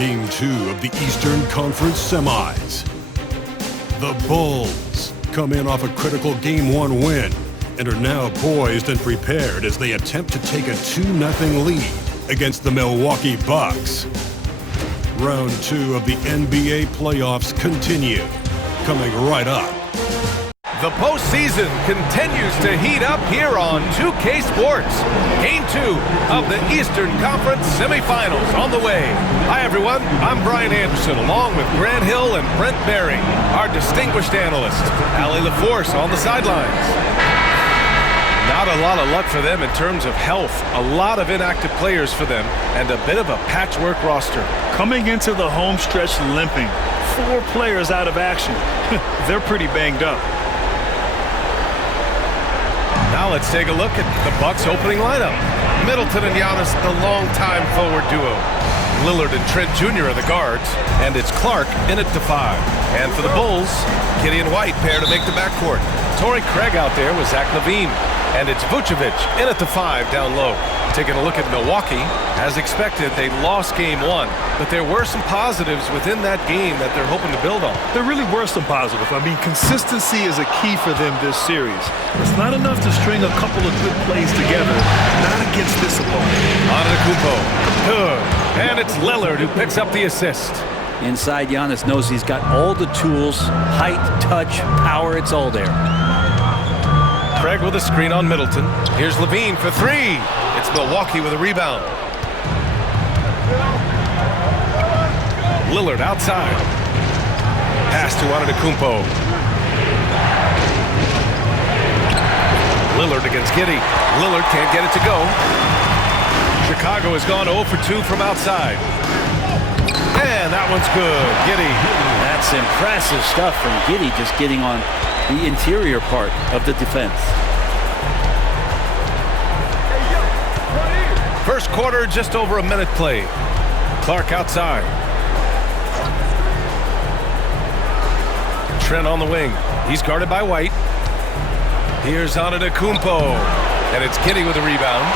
Game 2 of the Eastern Conference Semis. The Bulls come in off a critical Game 1 win and are now poised and prepared as they attempt to take a 2-0 lead against the Milwaukee Bucks. Round 2 of the NBA playoffs continue, coming right up. The postseason continues to heat up here on 2K Sports. Game 2 of the Eastern Conference semifinals on the way. Hi, everyone. I'm Brian Anderson, along with Grant Hill and Brent Berry, our distinguished analyst. Allie LaForce on the sidelines. Not a lot of luck for them in terms of health. A lot of inactive players for them, and a bit of a patchwork roster. Coming into the home stretch limping. 4 players out of action. They're pretty banged up. Now let's take a look at the Bucks opening lineup. Middleton and Giannis, the longtime forward duo. Lillard and Trent Jr. are the guards, and it's Clark in at the 5. And for the Bulls, Giddey and White pair to make the backcourt. Torrey Craig out there with Zach LaVine, and it's Vucevic in at the 5 down low. Taking a look at Milwaukee, as expected, they lost Game 1, but there were some positives within that game that they're hoping to build on. There really were some positives. I mean, consistency is a key for them this series. It's not enough to string a couple of good plays together, not against this opponent. Antetokounmpo, good, and it's Lillard who picks up the assist. Inside, Giannis knows he's got all the tools, height, touch, power, it's all there. Craig with a screen on Middleton. Here's LaVine for 3. It's Milwaukee with a rebound. Lillard outside. Pass to Antetokounmpo. Lillard against Giddey. Lillard can't get it to go. Chicago has gone 0 for 2 from outside. And that one's good. Giddey. That's impressive stuff from Giddey, just getting on the interior part of the defense. First quarter, just over a minute played. Clark outside. Trent on the wing. He's guarded by White. Here's Antetokounmpo. And it's Giddey with a rebound.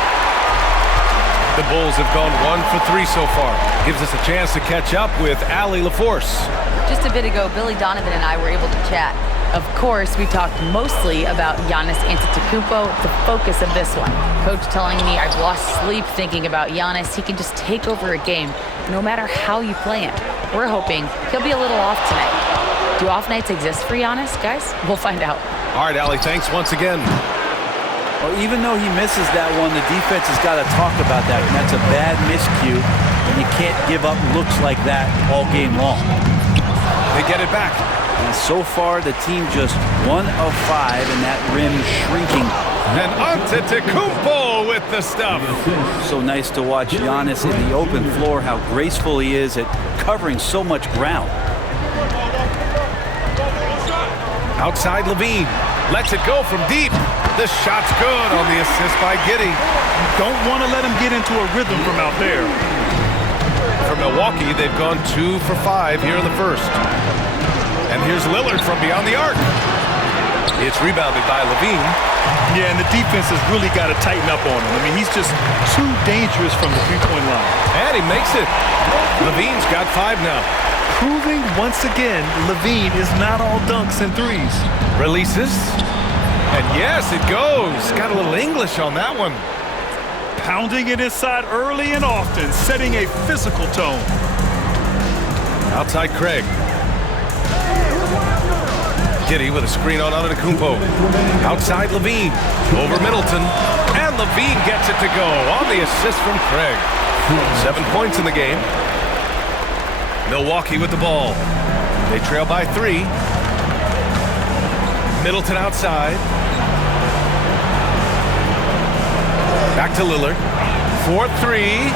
The Bulls have gone 1 for 3 so far. Gives us a chance to catch up with Allie LaForce. Just a bit ago, Billy Donovan and I were able to chat. Of course, we talked mostly about Giannis Antetokounmpo, the focus of this one. Coach telling me I've lost sleep thinking about Giannis. He can just take over a game, no matter how you play him. We're hoping he'll be a little off tonight. Do off nights exist for Giannis, guys? We'll find out. All right, Allie, thanks once again. Well, even though he misses that one, the defense has got to talk about that. And that's a bad miscue, and you can't give up looks like that all game long. They get it back. And so far, the team just 1 of 5, and that rim shrinking. And Antetokounmpo with the stuff. So nice to watch Giannis in the open floor, how graceful he is at covering so much ground. Outside LaVine. Lets it go from deep. The shot's good on the assist by Giddey. Don't want to let him get into a rhythm from out there. For Milwaukee, they've gone 2 for 5 here in the first. And here's Lillard from beyond the arc. It's rebounded by LaVine. Yeah, and the defense has really got to tighten up on him. I mean, he's just too dangerous from the three-point line. And he makes it. LaVine's got 5 now. Proving once again, LaVine is not all dunks and threes. Releases. And yes, it goes. Got a little English on that one. Pounding it inside early and often, setting a physical tone. Outside Craig. Giddey with a screen on Antetokounmpo. Outside LaVine. Over Middleton. And LaVine gets it to go on the assist from Craig. 7 points in the game. Milwaukee with the ball. They trail by 3. Middleton outside. Back to Lillard. 4-3.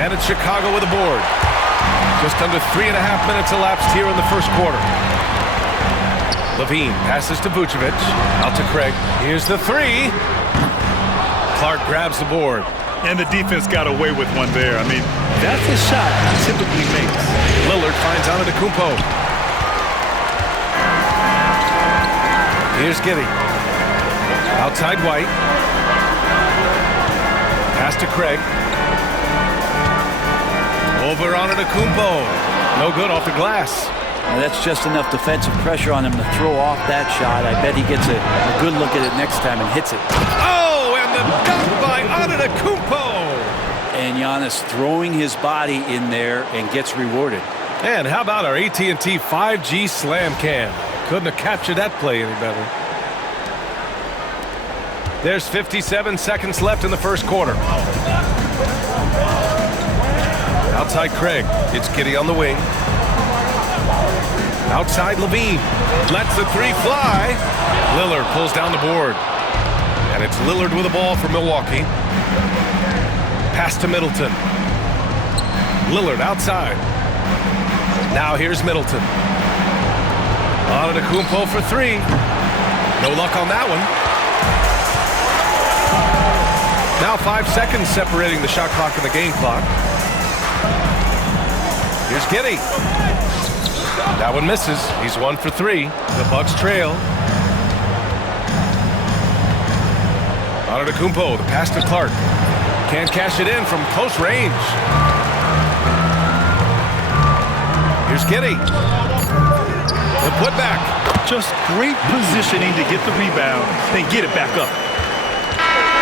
And it's Chicago with a board. Just under 3.5 minutes elapsed here in the first quarter. LaVine passes to Vucevic. Out to Craig. Here's the 3. Clark grabs the board. And the defense got away with one there. I mean, that's a shot he typically makes. Lillard finds Antetokounmpo. Here's Giddey. Outside White. Pass to Craig. Over on Antetokounmpo. No good off the glass. Now that's just enough defensive pressure on him to throw off that shot. I bet he gets a good look at it next time and hits it. Oh, and the dunk by Antetokounmpo. And Giannis throwing his body in there and gets rewarded. And how about our AT&T 5G Slam Cam? Couldn't have captured that play any better. There's 57 seconds left in the first quarter. Outside Craig. It's Giddey on the wing. Outside LaVine. Lets the three fly. Lillard pulls down the board. And it's Lillard with the ball for Milwaukee. Pass to Middleton. Lillard outside. Now here's Middleton. Antetokounmpo for three. No luck on that one. Now 5 seconds separating the shot clock and the game clock. Here's Giddey. That one misses. He's 1 for 3. The Bucks trail. Antetokounmpo, the pass to Clark. Can't cash it in from close range. Here's Giddey. The putback. Just great positioning to get the rebound, then get it back up.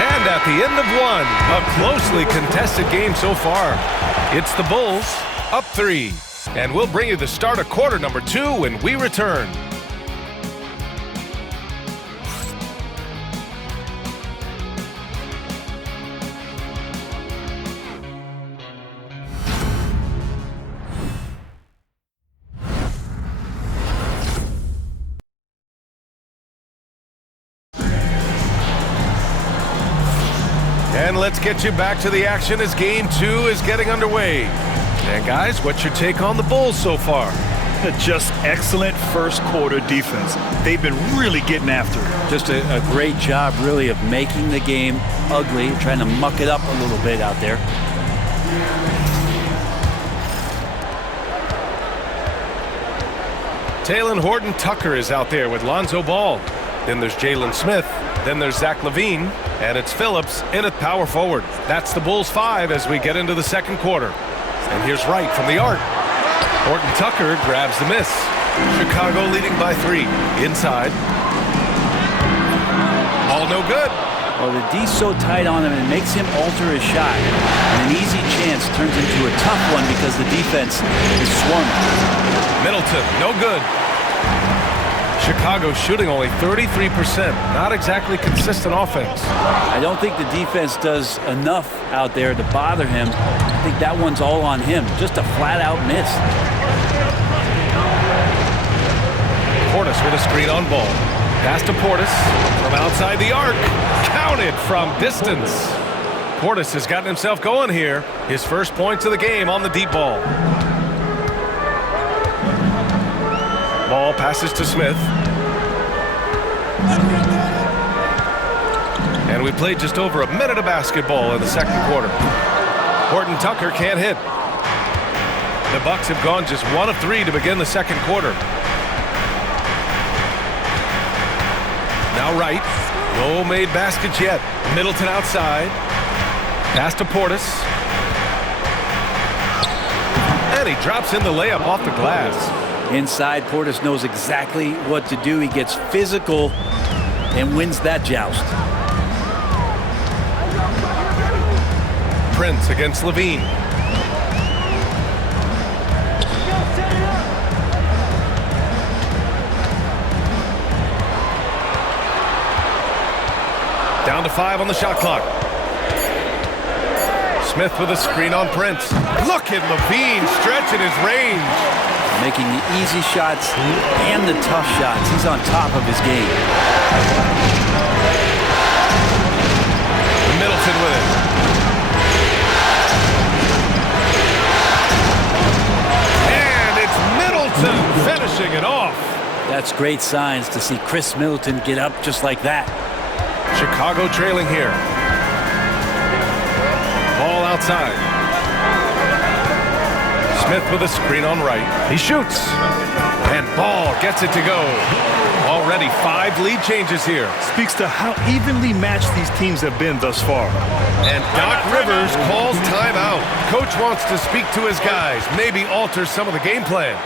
And at the end of one, a closely contested game so far. It's the Bulls up 3. And we'll bring you the start of quarter number 2 when we return. And let's get you back to the action as game 2 is getting underway. And guys, what's your take on the Bulls so far? Just excellent first quarter defense. They've been really getting after it. Just a great job, really, of making the game ugly, trying to muck it up a little bit out there. Talen Horton-Tucker is out there with Lonzo Ball. Then there's Jalen Smith. Then there's Zach LaVine. And it's Phillips in at power forward. That's the Bulls 5 as we get into the second quarter. And here's Wright from the arc. Horton-Tucker grabs the miss. Chicago leading by 3. Inside. All no good. Well, the D's so tight on him, and it makes him alter his shot. And an easy chance turns into a tough one because the defense is swarming. Middleton, no good. Chicago shooting only 33%. Not exactly consistent offense. I don't think the defense does enough out there to bother him. I think that one's all on him. Just a flat-out miss. Portis with a screen on ball. Pass to Portis from outside the arc. Counted from distance. Portis has gotten himself going here. His first points of the game on the deep ball. Ball passes to Smith. And we played just over a minute of basketball in the second quarter. Horton-Tucker can't hit. The Bucks have gone just 1 of 3 to begin the second quarter. Now Wright. No made baskets yet. Middleton outside. Pass to Portis. And he drops in the layup off the glass. Inside, Portis knows exactly what to do. He gets physical and wins that joust. Prince against LaVine. Down to 5 on the shot clock. Smith with a screen on Prince. Look at LaVine stretching his range. Making the easy shots and the tough shots. He's on top of his game. Middleton with it. And it's Middleton finishing it off. That's great signs to see Chris Middleton get up just like that. Chicago trailing here. Ball outside. Smith with a screen on Wright. He shoots. And Ball gets it to go. Already 5 lead changes here. Speaks to how evenly matched these teams have been thus far. And Doc Rivers calls timeout. Coach wants to speak to his guys, maybe alter some of the game plan.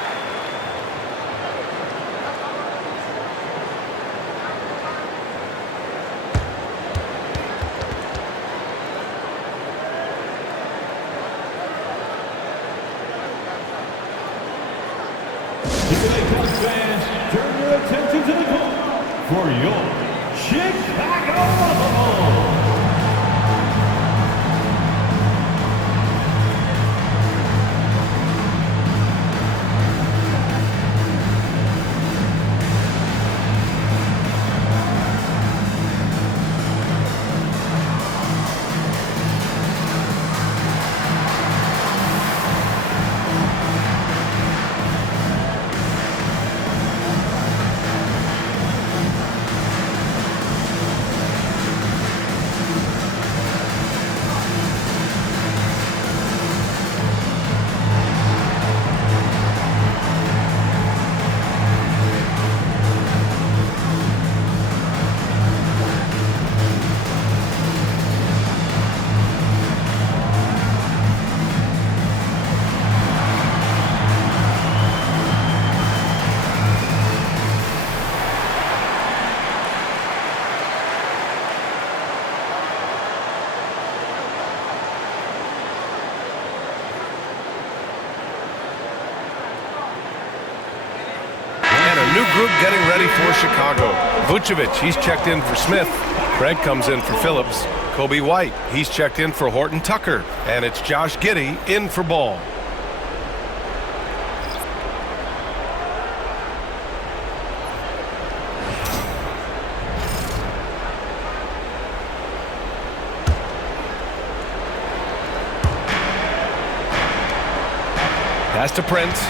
Fans, turn your attention to the call for your Chicago Bulls. New group getting ready for Chicago. Vucevic, he's checked in for Smith. Craig comes in for Phillips. Kobe White, he's checked in for Horton Tucker. And it's Josh Giddey in for Ball. Pass to Prince.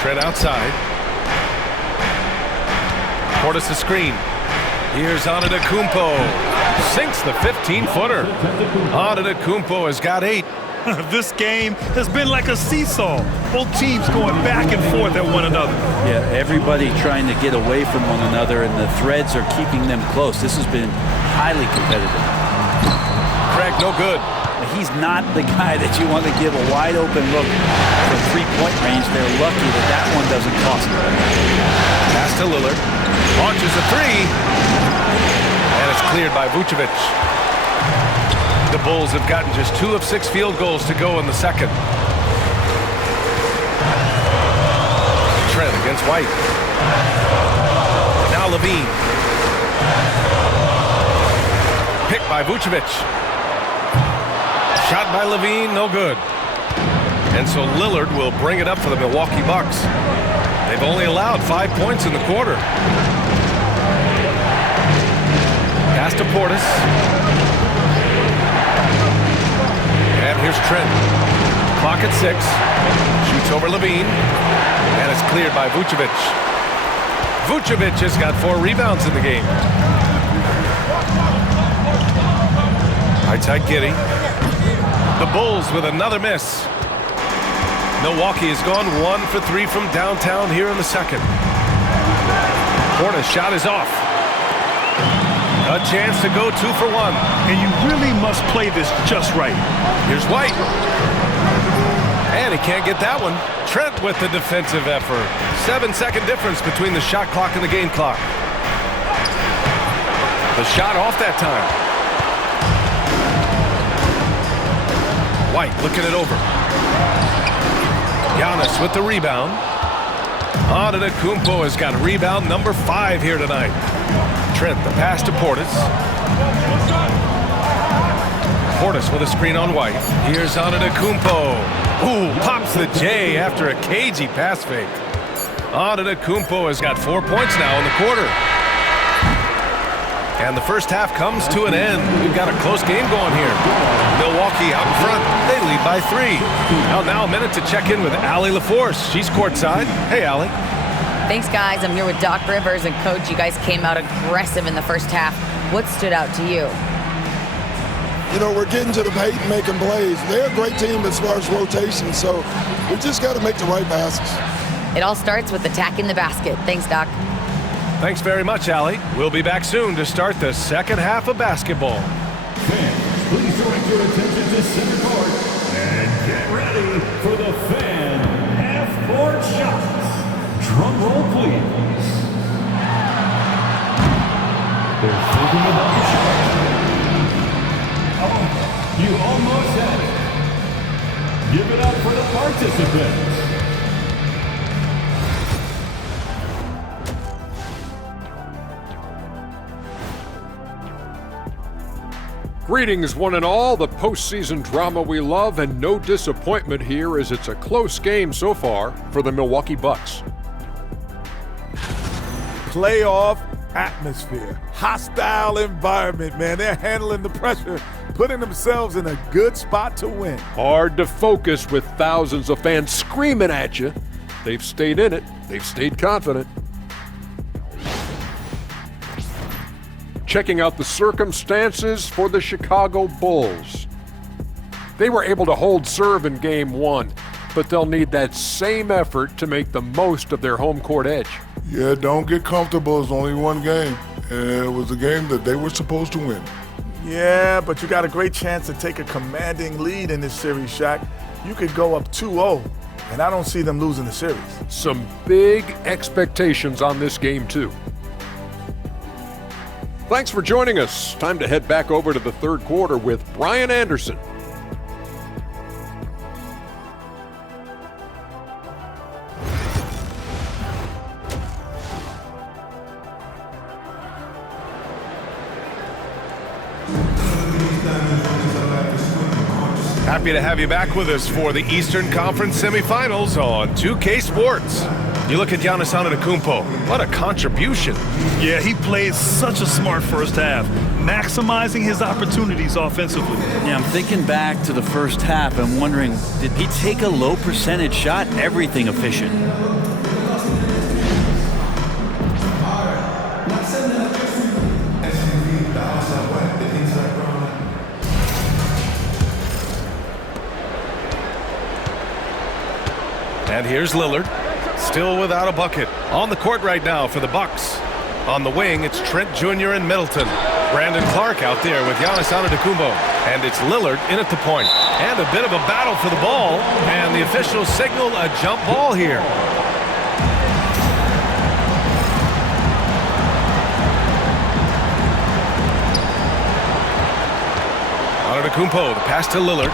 Trent outside. Portis a screen. Here's Antetokounmpo. Sinks the 15-footer. Antetokounmpo has got 8. This game has been like a seesaw. Both teams going back and forth at one another. Yeah, everybody trying to get away from one another, and the threads are keeping them close. This has been highly competitive. Craig, no good. He's not the guy that you want to give a wide-open look from three-point range. They're lucky that that one doesn't cost them. Pass to Lillard. Launches a 3. And it's cleared by Vucevic. The Bulls have gotten just 2 of 6 field goals to go in the second. Trent against White. Now Levine. Picked by Vucevic. Shot by Levine, no good. And so Lillard will bring it up for the Milwaukee Bucks. They've only allowed 5 points in the quarter. Pass to Portis. And here's Trent. Clock at 6. Shoots over Levine. And it's cleared by Vucevic. Vucevic has got 4 rebounds in the game. Right side Giddey. The Bulls with another miss. Milwaukee has gone 1 for 3 from downtown here in the second. Portis' shot is off. A chance to go 2 for 1. And you really must play this just right. Here's White. And he can't get that one. Trent with the defensive effort. 7-second difference between the shot clock and the game clock. The shot off that time. White looking it over. Giannis with the rebound. Antetokounmpo has got rebound number 5 here tonight. Trent, the pass to Portis. Portis with a screen on White. Here's Antetokounmpo. Ooh, pops the J after a cagey pass fake. Antetokounmpo has got 4 points now in the quarter. And the first half comes to an end. We've got a close game going here. Milwaukee out in front. They lead by 3. Now a minute to check in with Allie LaForce. She's courtside. Hey, Allie. Thanks, guys. I'm here with Doc Rivers. And, Coach, you guys came out aggressive in the first half. What stood out to you? we're getting to the paint and making plays. They're a great team as far as rotation, so we just got to make the right passes. It all starts with attacking the basket. Thanks, Doc. Thanks very much, Allie. We'll be back soon to start the second half of basketball. Fans, please direct your attention to center court and get ready for the fan half-court shots. Drum roll, please. They're thinking about the shot. Oh, you almost had it. Give it up for the participants. Greetings, one and all. The postseason drama we love, and no disappointment here as it's a close game so far for the Milwaukee Bucks. Playoff atmosphere, hostile environment, man. They're handling the pressure, putting themselves in a good spot to win. Hard to focus with thousands of fans screaming at you. They've stayed in it. They've stayed confident. Checking out the circumstances for the Chicago Bulls. They were able to hold serve in Game 1, but they'll need that same effort to make the most of their home court edge. Yeah, don't get comfortable. It's only one game. And it was a game that they were supposed to win. Yeah, but you got a great chance to take a commanding lead in this series, Shaq. You could go up 2-0, and I don't see them losing the series. Some big expectations on this game, too. Thanks for joining us. Time to head back over to the third quarter with Brian Anderson. Happy to have you back with us for the Eastern Conference semifinals on 2K Sports. You look at Giannis Antetokounmpo. What a contribution. Yeah, he played such a smart first half, maximizing his opportunities offensively. Yeah, I'm thinking back to the first half and wondering, did he take a low percentage shot? Everything efficient. And here's Lillard, still without a bucket. On the court right now for the Bucks. On the wing, it's Trent Jr. and Middleton. Brandon Clark out there with Giannis Antetokounmpo. And it's Lillard in at the point. And a bit of a battle for the ball. And the officials signal a jump ball here. Antetokounmpo, the pass to Lillard.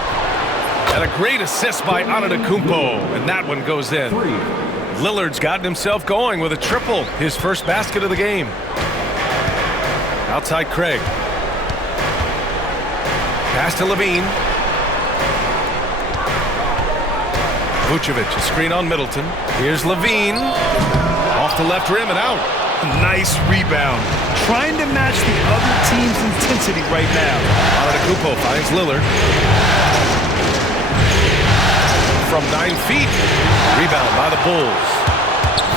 And a great assist by Antetokounmpo, and that one goes in. Lillard's gotten himself going with a triple, his first basket of the game. Outside Craig. Pass to Levine. Vucevic, a screen on Middleton. Here's Levine. Off the left rim and out. Nice rebound. Trying to match the other team's intensity right now. Antetokounmpo finds Lillard. From 9 feet. Rebound by the Bulls.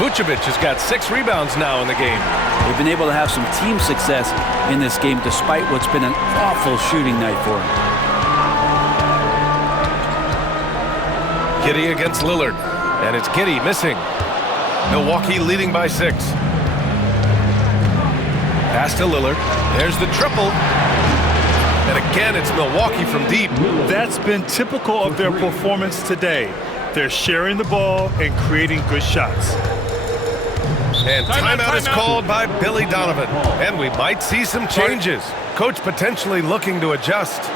Vucevic has got 6 rebounds now in the game. They've been able to have some team success in this game despite what's been an awful shooting night for them. Giddey against Lillard. And it's Giddey missing. Milwaukee leading by 6. Pass to Lillard. There's the triple. And again, it's Milwaukee from deep. That's been typical of their performance today. They're sharing the ball and creating good shots. And timeout is called by Billy Donovan. And we might see some changes. Coach potentially looking to adjust.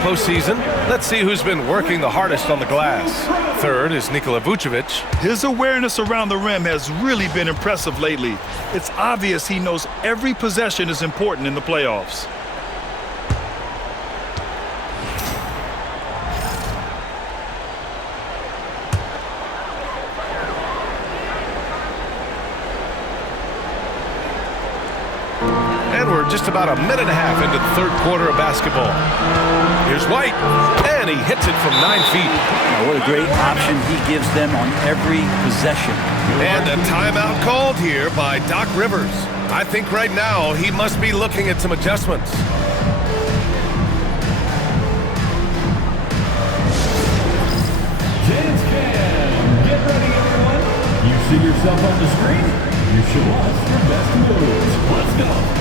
postseason. Let's see who's been working the hardest on the glass. Third is Nikola Vucevic. His awareness around the rim has really been impressive lately. It's obvious he knows every possession is important in the playoffs. Just about a minute and a half into the third quarter of basketball. Here's White, and he hits it from 9 feet. Now, what a great option he gives them on every possession. And a timeout called here by Doc Rivers. I think right now he must be looking at some adjustments. Jazz Cam, get ready everyone. You see yourself on the screen? You show us your best moves. Let's go.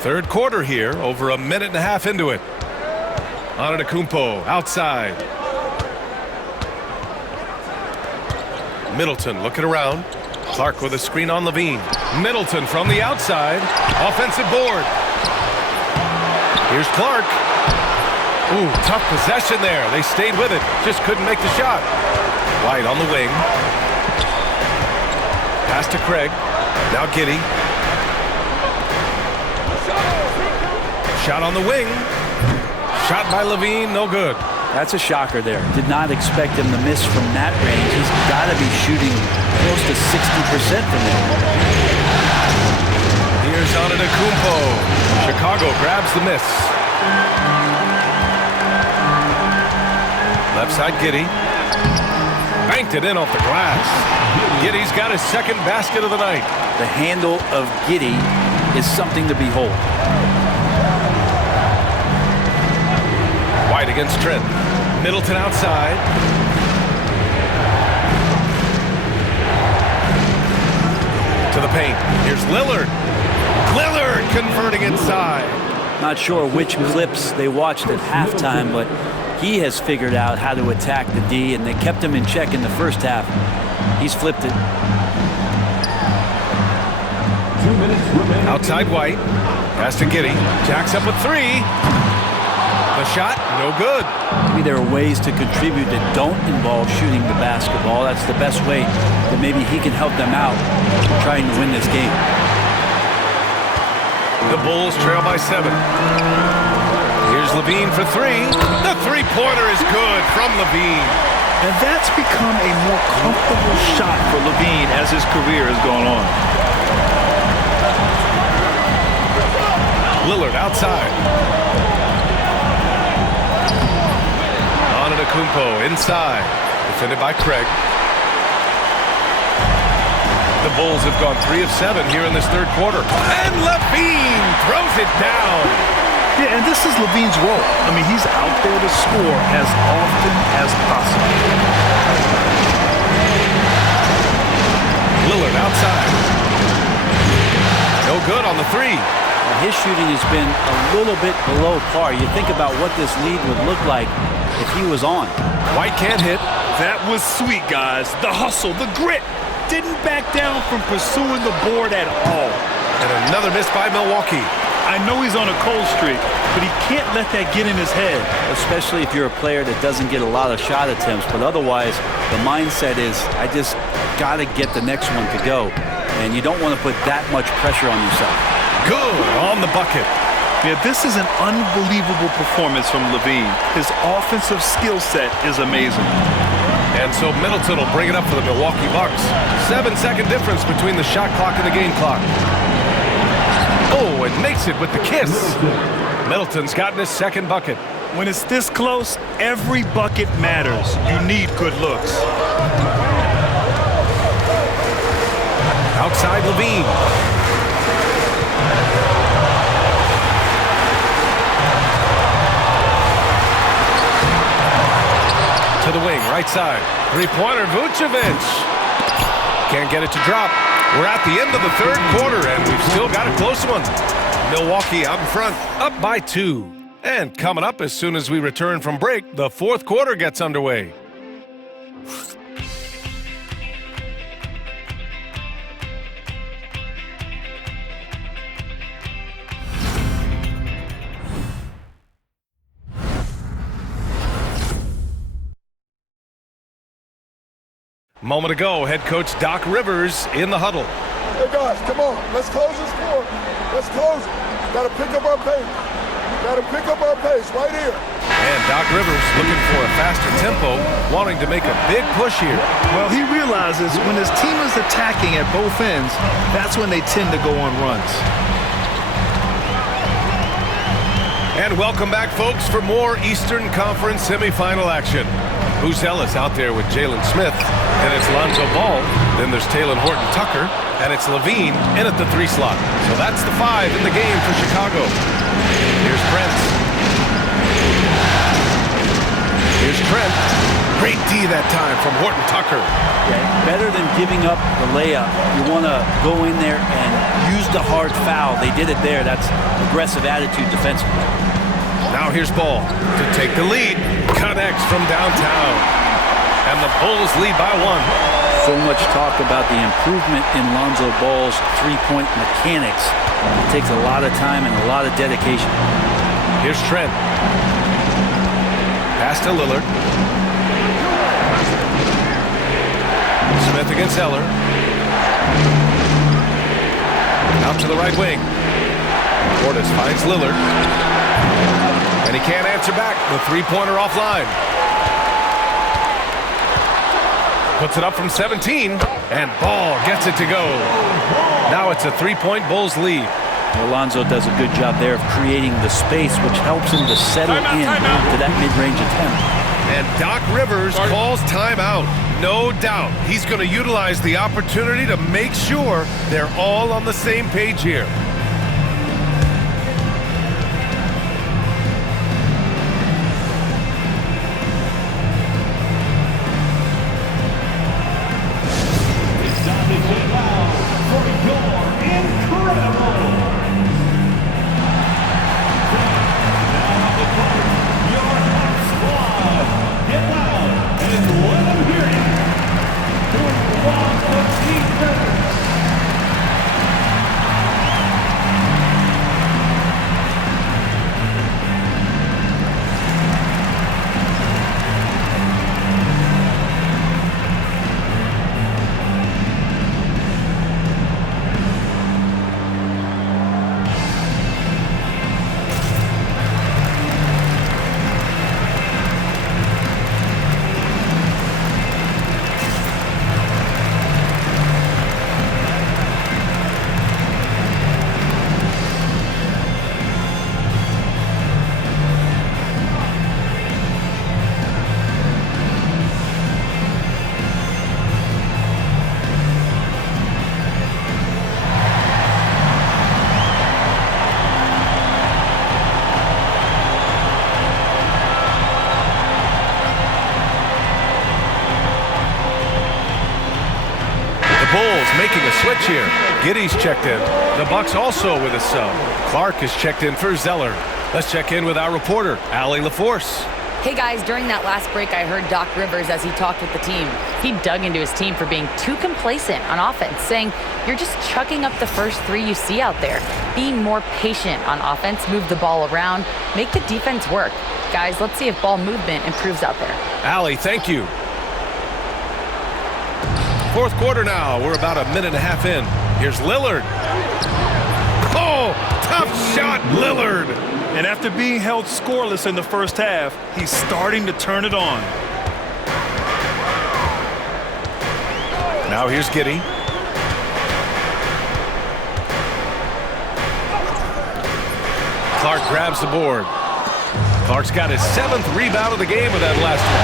Third quarter here, over a minute and a half into it. Antetokounmpo outside. Middleton looking around. Clark with a screen on Levine. Middleton from the outside. Offensive board. Here's Clark. Ooh, tough possession there. They stayed with it. Just couldn't make the shot. White on the wing. Pass to Craig. Now Giddey. Shot on the wing. Shot by Levine, no good. That's a shocker there. Did not expect him to miss from that range. He's got to be shooting close to 60% from there. Here's Antetokounmpo. Chicago grabs the miss. Left side Giddey. Banked it in off the glass. Giddey's got his second basket of the night. The handle of Giddey is something to behold. White against Trent. Middleton outside. To the paint. Here's Lillard. Lillard converting inside. Not sure which clips they watched at halftime, but he has figured out how to attack the D, and they kept him in check in the first half. He's flipped it. 2 minutes remaining. Outside White. Pass to Giddey. Jacks up with three. The shot, no good. Maybe there are ways to contribute that don't involve shooting the basketball. That's the best way that maybe he can help them out trying to win this game. The Bulls trail by 7. Here's Levine for three. The three-pointer is good from Levine. And that's become a more comfortable shot for Levine as his career has gone on. Lillard outside. Antetokounmpo inside. Defended by Craig. The Bulls have gone 3 of 7 here in this third quarter. And Levine throws it down. Yeah, and this is Levine's role. I mean, he's out there to score as often as possible. Lillard outside. No good on the three. His shooting has been a little bit below par. You think about what this lead would look like if he was on. White can't hit. That was sweet, guys. The hustle, the grit. Didn't back down from pursuing the board at all. And another miss by Milwaukee. I know he's on a cold streak, but he can't let that get in his head. Especially if you're a player that doesn't get a lot of shot attempts. But otherwise, the mindset is, I just got to get the next one to go. And you don't want to put that much pressure on yourself. Good on the bucket. Yeah, this is an unbelievable performance from LaVine. His offensive skill set is amazing. And so Middleton will bring it up for the Milwaukee Bucks. 7-second difference between the shot clock and the game clock. Oh, and makes it with the kiss. Middleton's gotten his second bucket. When it's this close, every bucket matters. You need good looks. Outside LaVine. To the wing, right side. Three-pointer, Vucevic. Can't get it to drop. We're at the end of the third quarter, and we've still got a close one. Milwaukee out in front, up by 2. And coming up as soon as we return from break, the fourth quarter gets underway. Moment ago, head coach Doc Rivers in the huddle. Hey guys, come on, let's close this floor. Let's close it. Gotta pick up our pace. Gotta pick up our pace right here. And Doc Rivers looking for a faster tempo, wanting to make a big push here. Well, he realizes when his team is attacking at both ends, that's when they tend to go on runs. And welcome back, folks, for more Eastern Conference semifinal action. Buzelis out there with Jalen Smith, and it's Lonzo Ball. Then there's Talen Horton-Tucker, and it's LaVine in at the 3 slot. So that's the 5 in the game for Chicago. Here's Prince. Here's Trent. Great D that time from Horton-Tucker. Okay. Better than giving up the layup. You want to go in there and use the hard foul. They did it there. That's aggressive attitude defensively. Now here's Ball to take the lead. Connects from downtown. And the Bulls lead by 1. So much talk about the improvement in Lonzo Ball's three-point mechanics. It takes a lot of time and a lot of dedication. Here's Trent. Pass to Lillard. Smith against Eller. Out to the right wing. Portis finds Lillard. And he can't answer back. The three-pointer offline. Puts it up from 17. And Ball gets it to go. Now it's a 3-point Bulls lead. Alonzo does a good job there of creating the space, which helps him to settle in to that mid-range attempt. And Doc Rivers calls timeout. No doubt he's going to utilize the opportunity to make sure they're all on the same page here. Making a switch here. Giddey's checked in. The Bucks also with a sub. Clark is checked in for Zeller. Let's check in with our reporter, Allie LaForce. Hey guys, during that last break, I heard Doc Rivers as he talked with the team. He dug into his team for being too complacent on offense, saying, "You're just chucking up the first 3 you see out there. Being more patient on offense, move the ball around, make the defense work." Guys, let's see if ball movement improves out there. Allie, thank you. Fourth quarter now. We're about a minute and a half in. Here's Lillard. Oh, tough shot, Lillard. And after being held scoreless in the first half, he's starting to turn it on. Now here's Giddey. Clark grabs the board. Clark's got his 7th rebound of the game with that last one.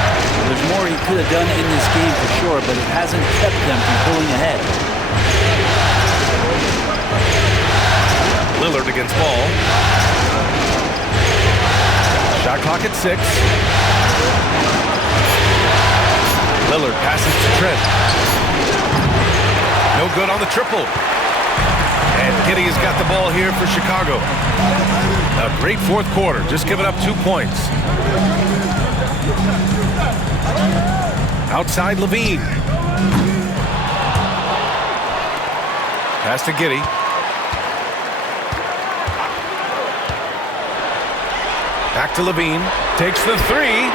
There's more he could have done in this game for sure, but it hasn't kept them from pulling ahead. Lillard against Ball. Shot clock at 6. Lillard passes to Trent. No good on the triple. And Giddey has got the ball here for Chicago. A great fourth quarter, just giving up 2 points. Outside Levine. Pass to Giddey. Back to Levine. Takes the 3.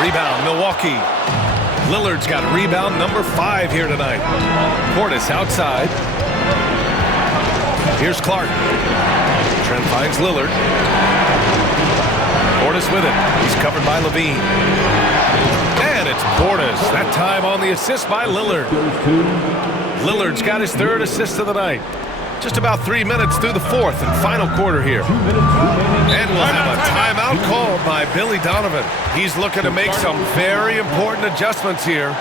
Rebound, Milwaukee. Lillard's got rebound number 5 here tonight. Portis outside. Here's Clark. Trent finds Lillard. Portis with it. He's covered by Levine. And it's Portis. That time on the assist by Lillard. Lillard's got his 3rd assist of the night. Just about 3 minutes through the fourth and final quarter here. And we'll have a timeout called by Billy Donovan. He's looking to make some very important adjustments here.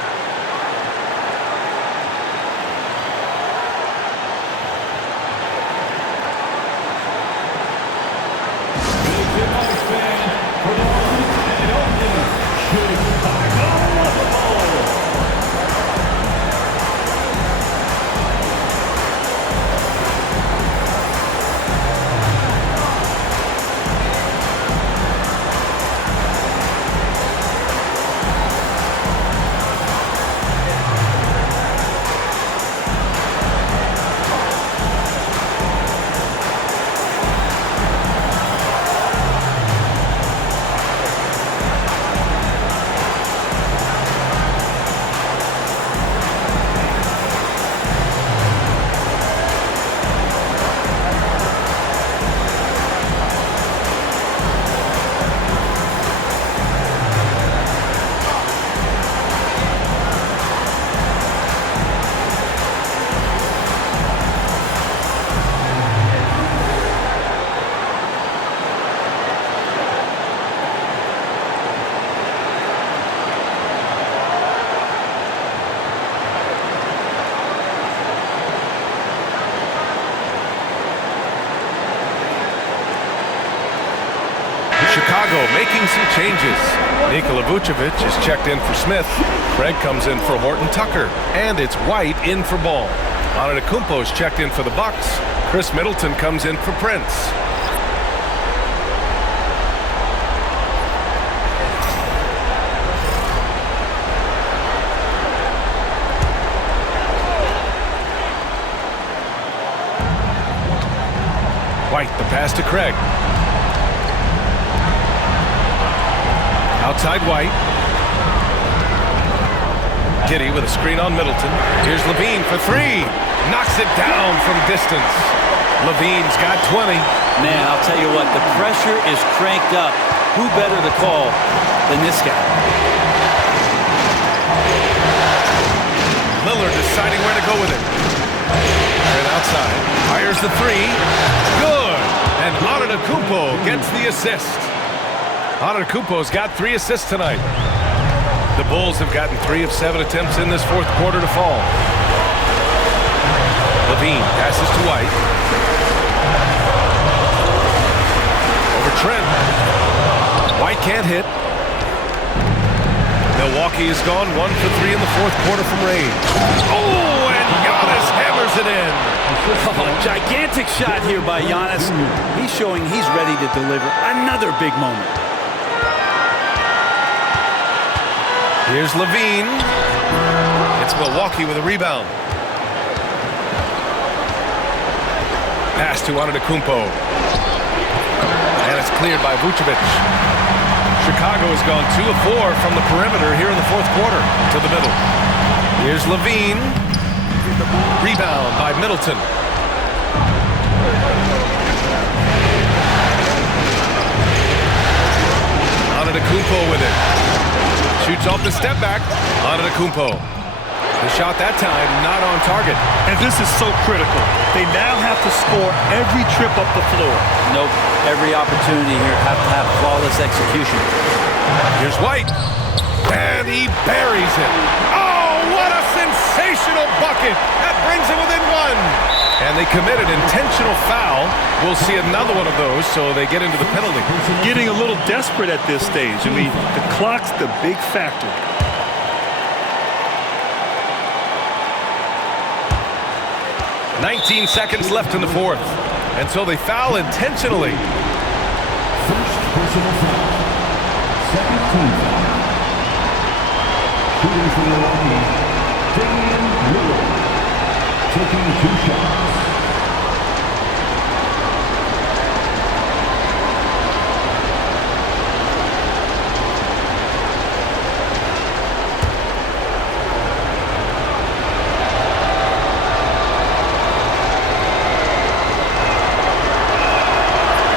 Chicago making some changes. Nikola Vucevic is checked in for Smith. Craig comes in for Horton Tucker. And it's White in for Ball. Antetokounmpo is checked in for the Bucks. Chris Middleton comes in for Prince. White, the pass to Craig. Outside White. Giddey with a screen on Middleton. Here's Levine for 3. Knocks it down from distance. Levine's got 20. Man, I'll tell you what, the pressure is cranked up. Who better to call than this guy? Lillard deciding where to go with it. Right outside. Fires the 3. Good. And Antetokounmpo gets the assist. Antetokounmpo's got 3 assists tonight. The Bulls have gotten 3 of 7 attempts in this fourth quarter to fall. Levine passes to White. Over Trent. White can't hit. Milwaukee has gone 1 for 3 in the fourth quarter from range. Oh, and Giannis hammers it in. Oh, gigantic shot here by Giannis. He's showing he's ready to deliver another big moment. Here's Levine. It's Milwaukee with a rebound. Pass to Antetokounmpo. And it's cleared by Vucevic. Chicago has gone 2 of 4 from the perimeter here in the fourth quarter to the middle. Here's Levine. Rebound by Middleton. Antetokounmpo with it. Shoots off the step back. Antetokounmpo. The shot that time not on target. And this is so critical. They now have to score every trip up the floor. Nope. Every opportunity here have to have flawless execution. Here's White. And he buries it. Oh, what a sensational bucket. That brings him within 1. And they committed intentional foul. We'll see another one of those, so they get into the penalty. Getting a little desperate at this stage. I mean, the clock's the big factor. "19 seconds left in the fourth. And so they foul intentionally. First personal foul. Second team foul. Shooting for Milwaukee, Damian Lillard. Taking 2 shots.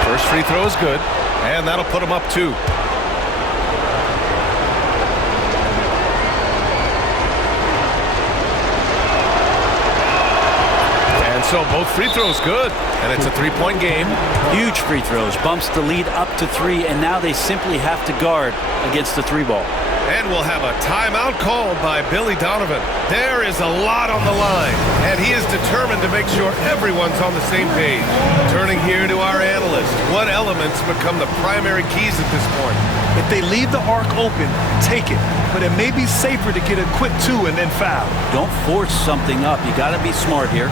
First free throw is good, and that'll put him up 2. So both free throws good, and it's a 3-point game. Huge free throws, bumps the lead up to 3, and now they simply have to guard against the 3 ball. And we'll have a timeout called by Billy Donovan. There is a lot on the line, and he is determined to make sure everyone's on the same page. Turning here to our analyst, what elements become the primary keys at this point? If they leave the arc open, take it. But it may be safer to get a quick 2 and then foul. Don't force something up. You got to be smart here.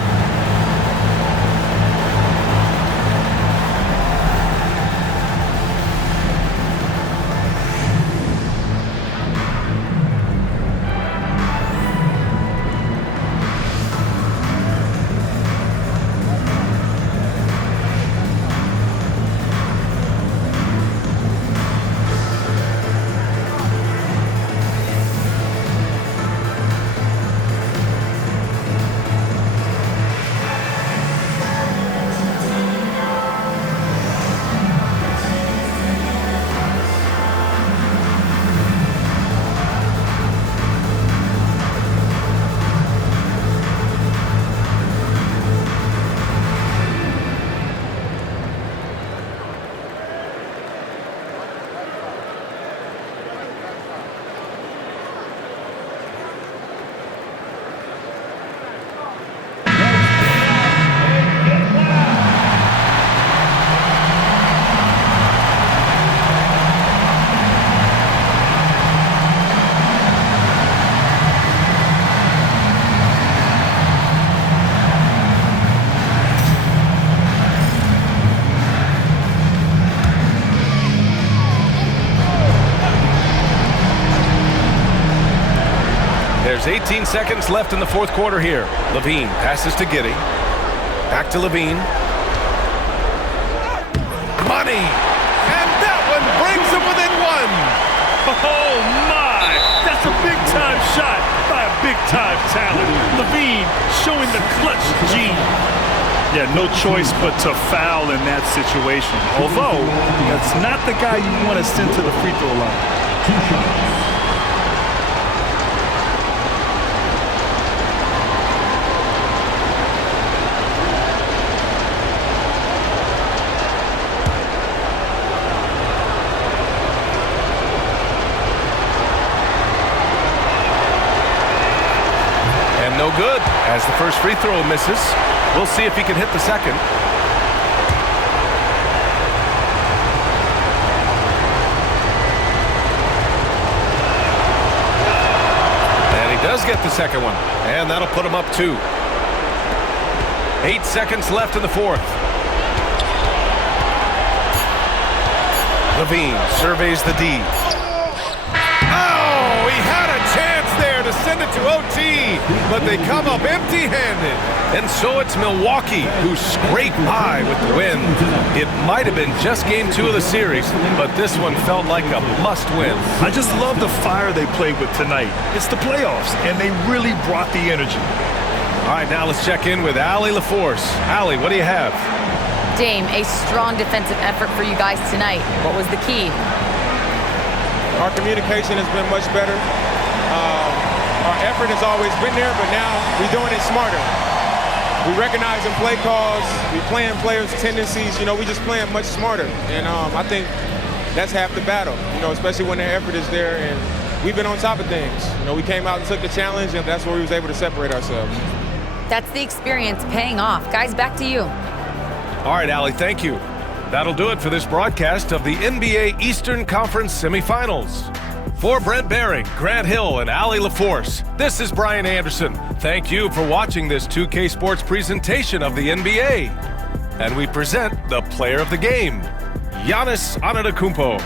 There's 18 seconds left in the fourth quarter here. Levine passes to Giddey. Back to Levine. Money! And that one brings him within 1. Oh, my! That's a big-time shot by a big-time talent. Levine showing the clutch gene. Yeah, no choice but to foul in that situation. Although, that's not the guy you want to send to the free throw line. 2 shots. No good as the first free throw misses. We'll see if he can hit the second. And he does get the second one. And that'll put him up 2. 8 seconds left in the fourth. Levine surveys the D. Oh, he had a to send it to OT, but they come up empty-handed. And so it's Milwaukee who scraped by with the win. It might have been just game 2 of the series, but this one felt like a must-win. I just love the fire they played with tonight. It's the playoffs, and they really brought the energy. All right, now let's check in with Allie LaForce. Allie, what do you have? Dame, a strong defensive effort for you guys tonight. What was the key? Our communication has been much better. Our effort has always been there, but now we're doing it smarter. We recognize in play calls, we playing players' tendencies, we just playing much smarter. And I think that's half the battle, especially when their effort is there. And we've been on top of things. We came out and took the challenge, and that's where we was able to separate ourselves. That's the experience paying off. Guys, back to you. All right, Allie, thank you. That'll do it for this broadcast of the NBA Eastern Conference Semifinals. For Brent Bering, Grant Hill, and Allie LaForce, this is Brian Anderson. Thank you for watching this 2K Sports presentation of the NBA. And we present the player of the game, Giannis Antetokounmpo.